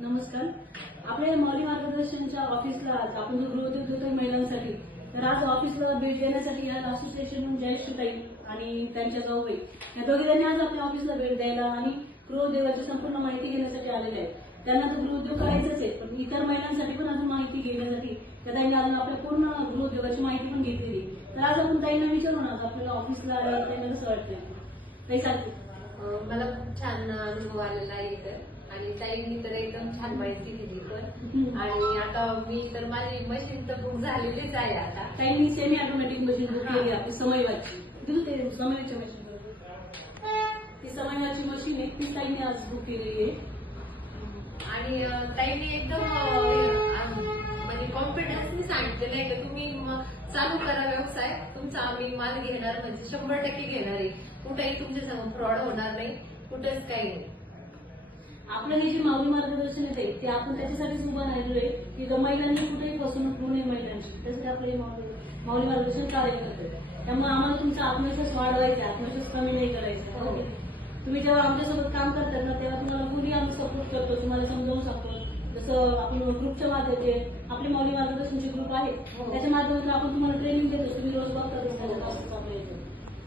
नमस्कार. आपल्या मौली मार्गदर्शनच्या ऑफिसला आज आपण जो गृहोद्योग देतोय महिलांसाठी, तर आज ऑफिसला भेट देण्यासाठी या असोसिएशन जयश्रीताई आणि त्यांच्या जाऊबाई या दोघी जणी आज आपल्या ऑफिसला भेट द्यायला आणि गृहोद्योगाची संपूर्ण माहिती घेण्यासाठी आलेल्या आहेत. त्यांना तर गृहोद्योग करायचंच आहे, पण इतर महिलांसाठी पण अजून माहिती घेण्यासाठी त्या ताईंनी अजून आपल्या पूर्ण गृहोद्योगाची माहिती पण घेतलेली. तर आज आपण ताईंना विचारू ना, आपल्याला ऑफिसला त्यांना कसं वाटतंय काही सांगते. मला खूप छान अनुभव आलेला आहे इथं. आणि ताईंनी तर एकदम छान माहिती दिली पण. आणि आता मी तर माझी मशीन तर बुक झालेलीच आहे आता. ताईंनी सेमी ऑटोमॅटिक मशीन बुक केली आपली समयवाची. ते समयच्या मशीन ती समयवाची मशीन आहे, ती ताईंनी आज बुक केलेली आहे. आणि ताईंनी एकदम म्हणजे कॉन्फिडन्सनी सांगितलेलं आहे की तुम्ही चालू करा व्यवसाय तुमचा, आम्ही माल घेणार म्हणजे 100% घेणार आहे. कुठेही तुमच्या समोर फ्रॉड होणार नाही, कुठेच काही नाही. आपलं हे जे माऊली मार्गदर्शन आहे ते आपण त्याच्यासाठीच उभं राहिलो आहे की महिलांनी कुठेही फसवणूक होऊ नये महिलांची. त्यासाठी आपलं हे माऊली मार्गदर्शन कार्य करतोय. त्यामुळे आम्हाला तुमचा आत्मविश्वास वाढवायचा, आत्मविश्वास कमी नाही करायचा. तुम्ही जेव्हा आमच्यासोबत काम करतात ना, तेव्हा तुम्हाला पूर्वी आम्ही सपोर्ट करतो, तुम्हाला समजावून सांगतो. जसं आपण ग्रुपच्या माध्यमाचे आपली माऊली मार्गदर्शनचे ग्रुप आहे, त्याच्या माध्यमातून आपण तुम्हाला ट्रेनिंग देतो. तुम्ही रोज बघता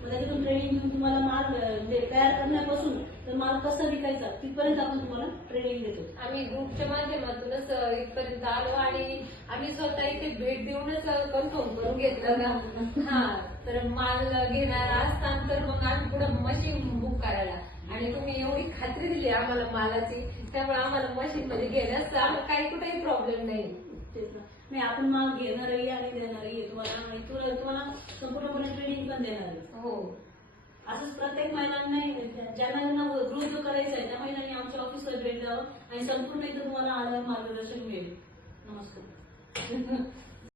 त्याच्यातून ट्रेनिंग घेऊन तुम्हाला माल म्हणजे तयार करण्यापासून तर माल कसा विकायचा तिथपर्यंत आपण तुम्हाला ट्रेनिंग देतो. आम्ही ग्रुपच्या माध्यमातूनच इथपर्यंत आलो आणि आम्ही स्वतः इथे भेट देऊनच कन्फर्म करून घेतलं ना. तर माल घेणार असताना तर मग आम्ही पुढे मशीन बुक करायला, आणि तुम्ही एवढी खात्री दिली आम्हाला मालाची, त्यामुळे आम्हाला मशीन मध्ये घेण्यास काही कुठेही प्रॉब्लेम नाही. नाही, आपण माल घेणारही आणि देणारही तुम्हाला संपूर्णपणे ट्रेनिंग पण देणार आहे. हो, असंच प्रत्येक महिलांना ज्यांना गृहोद्योग करायचा आहे त्या महिलांनी आमच्या ऑफिसला भेट द्यावं आणि संपूर्ण इथं तुम्हाला आलं मार्गदर्शन मिळेल. नमस्कार.